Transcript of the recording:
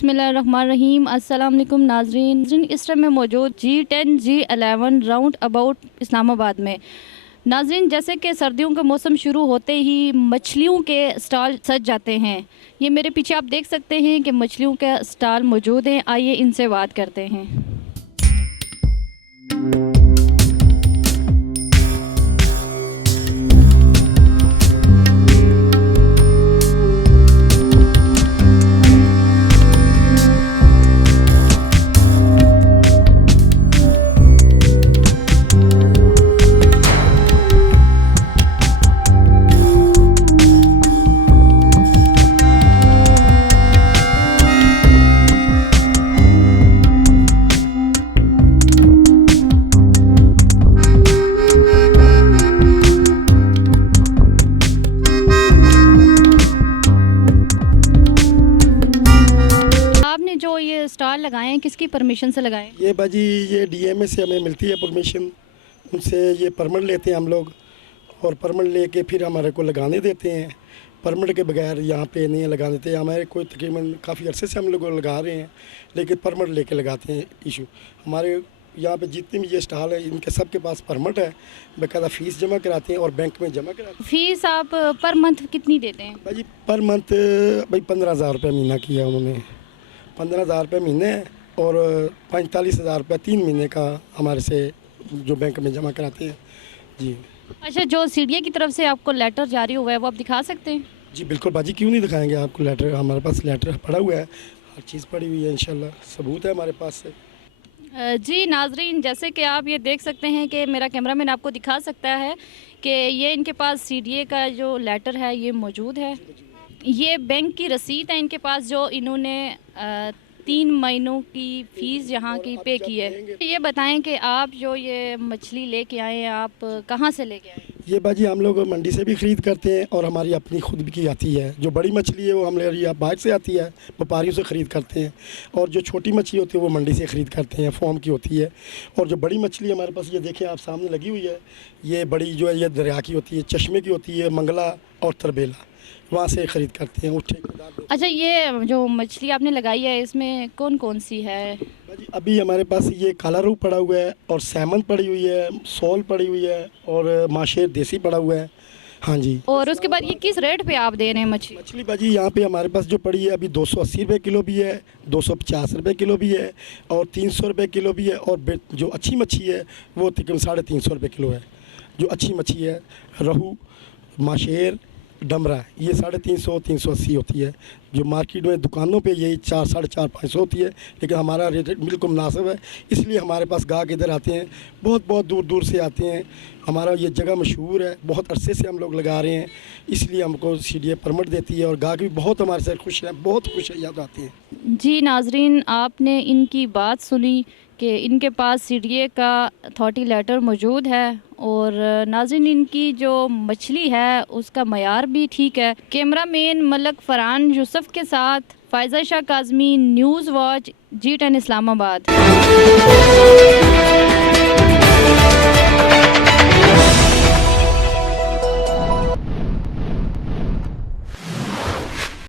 बिस्मिल्लाहिर्रहमानिर्रहीम। अस्सलाम वालेकुम नाज़रीन। इस टाइम में मौजूद G10 G11 round about Islamabad में। नाज़रीन, जैसे कि सर्दियों का मौसम शुरू होते ही मछलियों के स्टॉल सज जाते हैं। ये मेरे पीछे आप देख सकते हैं कि मछलियों का स्टॉल मौजूद हैं। आइए इनसे बात करते हैं। आपने जो ये स्टॉल लगाए हैं, किसकी परमिशन से लगाए हैं? ये बाजी ये डीएमए से हमें मिलती है परमिशन। उनसे ये परमिट लेते हैं हम लोग, और परमिट लेके फिर हमारे को लगाने देते हैं। परमिट के बगैर यहाँ पे नहीं लगाने देते। हमारे को तकरीबन काफ़ी अरसे से हम लोग लगा रहे हैं, लेकिन परमिट लेके लगाते हैं। इशू हमारे यहाँ पे जितने भी ये स्टॉल है, इनके सब के पास परमिट है। बाकायदा फ़ीस जमा कराते हैं और बैंक में जमा कराते हैं। फ़ीस आप पर मंथ कितनी देते हैं? भाई पर मंथ भाई 15,000 रुपये महीना किया उन्होंने। 15,000 रुपये महीने और 45,000 रुपये 3 महीने का हमारे से जो बैंक में जमा कराते हैं जी। अच्छा, जो सीडीए की तरफ से आपको लेटर जारी हुआ है वो आप दिखा सकते हैं? जी बिल्कुल बाजी, क्यों नहीं दिखाएंगे आपको लेटर। हमारे पास लेटर पड़ा हुआ है, हर चीज़ पड़ी हुई है, इंशाल्लाह सबूत है हमारे पास से। जी नाजरीन, जैसे कि आप ये देख सकते हैं कि मेरा कैमरामैन आपको दिखा सकता है कि ये इनके पास सीडीए का जो लेटर है ये मौजूद है। ये बैंक की रसीद है इनके पास, जो इन्होंने 3 महीनों की फ़ीस यहाँ की पे की है। ये बताएं कि आप जो ये मछली लेके आए हैं, आप कहाँ से लेके आए? ये बाजी हम लोग मंडी से भी ख़रीद करते हैं और हमारी अपनी खुद भी की आती है। जो बड़ी मछली है वो हमारे यहाँ बाहर से आती है, व्यापारियों से ख़रीद करते हैं। और जो छोटी मछली होती है वो मंडी से ख़रीद करते हैं, फॉर्म की होती है। और जो बड़ी मछली हमारे पास, ये देखें आप सामने लगी हुई है, ये बड़ी जो है ये दरिया की होती है, चश्मे की होती है, मंगला और तरबेला, वहाँ से ख़रीद करते हैं। उठे अच्छा, ये जो मछली आपने लगाई है इसमें कौन कौन सी है? अभी हमारे पास ये काला रूह पड़ा हुआ है, और सैमन पड़ी हुई है, सोल पड़ी हुई है, और माशेर देसी पड़ा हुआ है। हाँ जी। और उसके बाद ये किस रेट पे आप दे रहे हैं मछली? मछली बाजी यहाँ पे हमारे पास जो पड़ी है अभी 280 रुपये किलो भी है, 250 रुपये किलो भी है, और 300 रुपये किलो भी है। और जो अच्छी मच्छी है वो तकरीबन 350 रुपये किलो है। जो अच्छी मच्छी है, रहू, माशेर, डमरा, ये 350 380 होती है। जो मार्केट में दुकानों पे यही 4 450 500 होती है, लेकिन हमारा रेट बिल्कुल मुनासिब है। इसलिए हमारे पास गाहक इधर आते हैं, बहुत बहुत दूर दूर से आते हैं। हमारा ये जगह मशहूर है, बहुत अरसे से हम लोग लगा रहे हैं, इसलिए हमको सीडीए परमिट देती है। और गाहक भी बहुत हमारे से खुश हैं, बहुत खुश याद आते हैं। जी नाजरीन, आपने इनकी बात सुनी कि इनके पास सीडीए का अथॉरिटी लेटर मौजूद है, और नाज़रीन इनकी जो मछली है उसका मयार भी ठीक है। कैमरामैन मलक फरहान यूसुफ के साथ Faiza Shah Kazmi, news watch, G10 Islamabad.